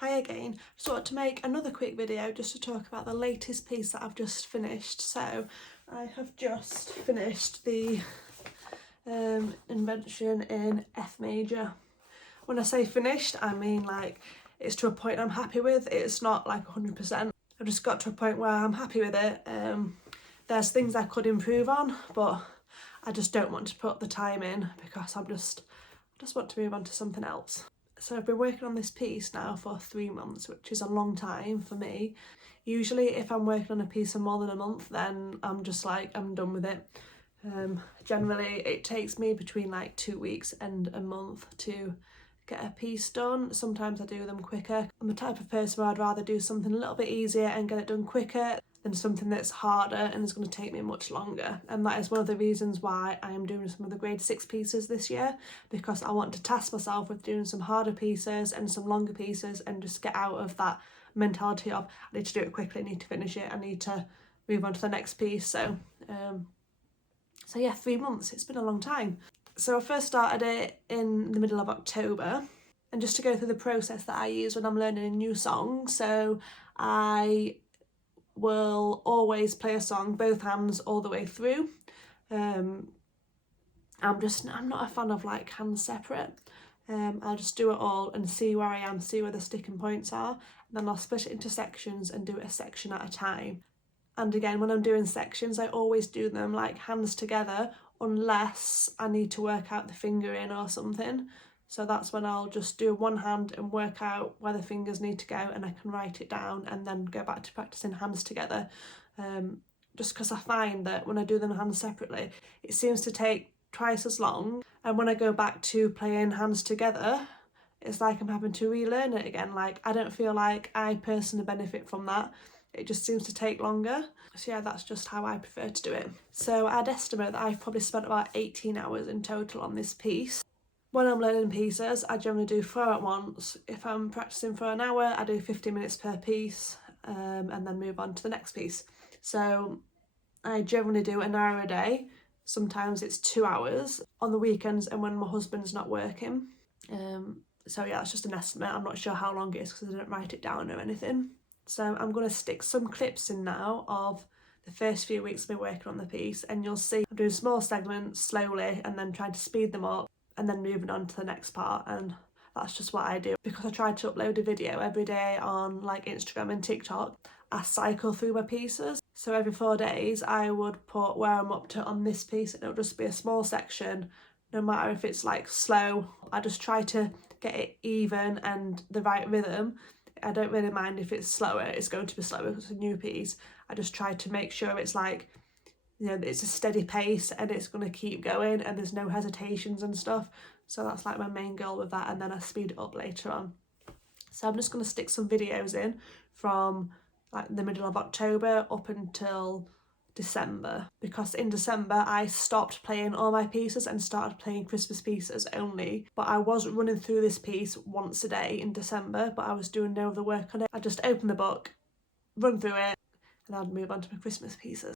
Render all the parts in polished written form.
Hi again. Just wanted to make another quick video just to talk about the latest piece that I've just finished. So I have just finished the Invention in F major. When I say finished, I mean like it's to a point I'm happy with. It's not like 100%. I've just got to a point where I'm happy with it. There's things I could improve on, but I just don't want to put the time in because I just want to move on to something else. So I've been working on this piece now for 3 months, which is a long time for me. Usually if I'm working on a piece for more than a month, then I'm just like, I'm done with it. Generally it takes me between like 2 weeks and a month to get a piece done. Sometimes I do them quicker. I'm the type of person where I'd rather do something a little bit easier and get it done quicker than something that's harder and is going to take me much longer. And that is one of the reasons why I am doing some of the grade 6 pieces this year, because I want to task myself with doing some harder pieces and some longer pieces and just get out of that mentality of I need to do it quickly, I need to finish it, I need to move on to the next piece. So yeah, 3 months, it's been a long time. So I first started it in the middle of October, and just to go through the process that I use when I'm learning a new song. So I will always play a song both hands all the way through. I'm not a fan of like hands separate. I'll just do it all and see where I am, see where the sticking points are, and then I'll split it into sections and do it a section at a time. And again, when I'm doing sections, I always do them like hands together unless I need to work out the fingering or something. So that's when I'll just do one hand and work out where the fingers need to go, and I can write it down and then go back to practicing hands together. Just because I find that when I do them hands separately, it seems to take twice as long. And when I go back to playing hands together, it's like I'm having to relearn it again. Like, I don't feel like I personally benefit from that. It just seems to take longer. So yeah, that's just how I prefer to do it. So I'd estimate that I've probably spent about 18 hours in total on this piece. When I'm learning pieces, I generally do 4 at once. If I'm practicing for an hour, I do 50 minutes per piece, and then move on to the next piece. So I generally do an hour a day. Sometimes it's 2 hours on the weekends and when my husband's not working. So yeah, that's just an estimate. I'm not sure how long it is because I didn't write it down or anything. So I'm going to stick some clips in now of the first few weeks I've been working on the piece, and you'll see I'm doing small segments slowly and then trying to speed them up and then moving on to the next part. And that's just what I do because I try to upload a video every day on like Instagram and TikTok. I cycle through my pieces, so every 4 days I would put where I'm up to on this piece, and it'll just be a small section. No matter if it's like slow, I just try to get it even and the right rhythm. I don't really mind if it's slower, it's going to be slower because it's a new piece. I just try to make sure it's like, you know, it's a steady pace and it's going to keep going and there's no hesitations and stuff. So that's like my main goal with that, and then I speed it up later on. So I'm just going to stick some videos in from like the middle of October up until December, because in December I stopped playing all my pieces and started playing Christmas pieces only. But I was running through this piece once a day in December, but I was doing no other work on it. I just open the book, run through it, and I'd move on to my Christmas pieces.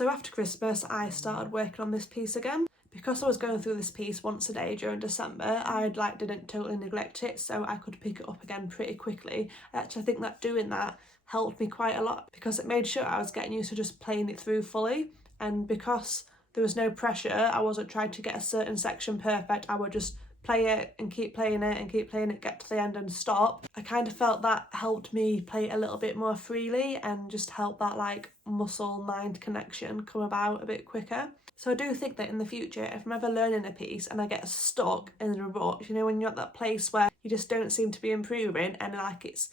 So after Christmas, I started working on this piece again. Because I was going through this piece once a day during December, I didn't totally neglect it, so I could pick it up again pretty quickly. Actually, I think that doing that helped me quite a lot because it made sure I was getting used to just playing it through fully. And because there was no pressure, I wasn't trying to get a certain section perfect, I would just play it and keep playing it and keep playing it, get to the end and stop. I kind of felt that helped me play it a little bit more freely and just help that like muscle-mind connection come about a bit quicker. So I do think that in the future, if I'm ever learning a piece and I get stuck in a rut, you know, when you're at that place where you just don't seem to be improving and like it's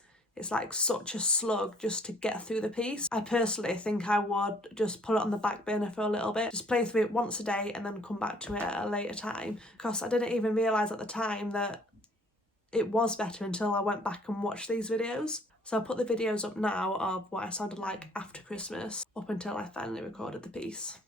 like such a slug just to get through the piece, I personally think I would just put it on the back burner for a little bit, just play through it once a day and then come back to it at a later time, because I didn't even realise at the time that it was better until I went back and watched these videos. So I'll put the videos up now of what I sounded like after Christmas up until I finally recorded the piece.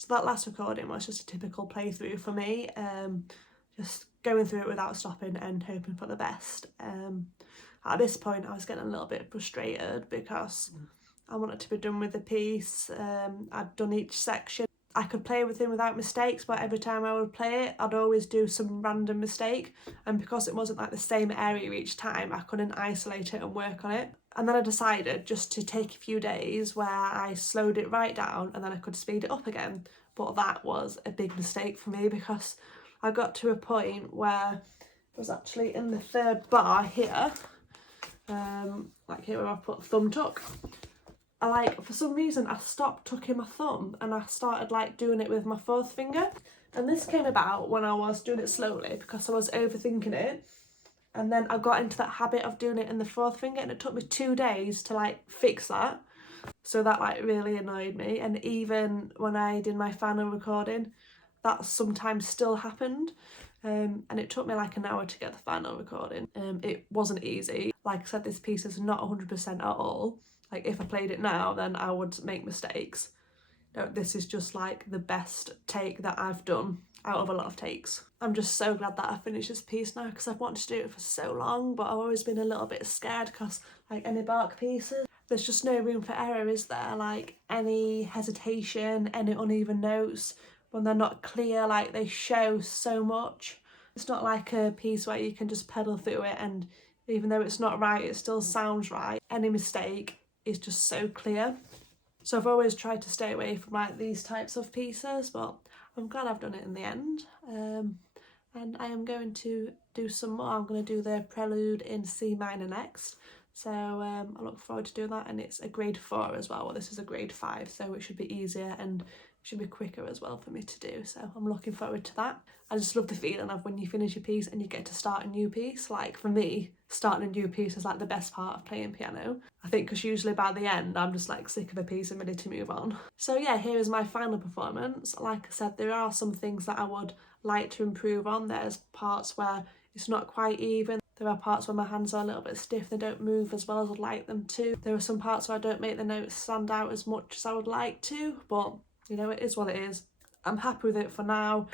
So that last recording was just a typical playthrough for me, just going through it without stopping and hoping for the best. At this point I was getting a little bit frustrated because I wanted to be done with the piece. I'd done each section. I could play everything without mistakes, but every time I would play it I'd always do some random mistake, and because it wasn't like the same area each time I couldn't isolate it and work on it. And then I decided just to take a few days where I slowed it right down and then I could speed it up again. But that was a big mistake for me because I got to a point where it was actually in the third bar here, like here where I put thumb tuck. For some reason I stopped tucking my thumb and I started like doing it with my fourth finger. And this came about when I was doing it slowly because I was overthinking it. And then I got into that habit of doing it in the fourth finger, and it took me 2 days to like fix that. So that like really annoyed me. And even when I did my final recording, that sometimes still happened. And it took me like an hour to get the final recording. It wasn't easy. Like I said, this piece is not 100% at all. Like if I played it now, then I would make mistakes. No, this is just like the best take that I've done out of a lot of takes. I'm just so glad that I finished this piece now, because I've wanted to do it for so long, but I've always been a little bit scared because like any Bach pieces, there's just no room for error, is there? Like any hesitation, any uneven notes, when they're not clear, like they show so much. It's not like a piece where you can just pedal through it and even though it's not right, it still sounds right. Any mistake is just so clear. So I've always tried to stay away from like these types of pieces, but I'm glad I've done it in the end. And I am going to do some more. I'm going to do the prelude in C minor next. So I look forward to doing that, and it's a grade 4 as well. Well, this is a grade 5, so it should be easier and should be quicker as well for me to do. So I'm looking forward to that. I just love the feeling of when you finish a piece and you get to start a new piece. Like for me, starting a new piece is like the best part of playing piano. I think because usually by the end I'm just like sick of a piece and ready to move on. So yeah, here is my final performance. Like I said, there are some things that I would like to improve on. There's parts where it's not quite even. There are parts where my hands are a little bit stiff, they don't move as well as I'd like them to. There are some parts where I don't make the notes stand out as much as I would like to, but you know, it is what it is. I'm happy with it for now.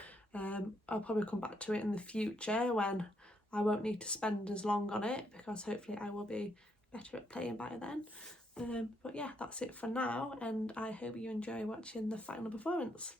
I'll probably come back to it in the future when I won't need to spend as long on it, because hopefully I will be better at playing by then. But yeah, that's it for now, and I hope you enjoy watching the final performance.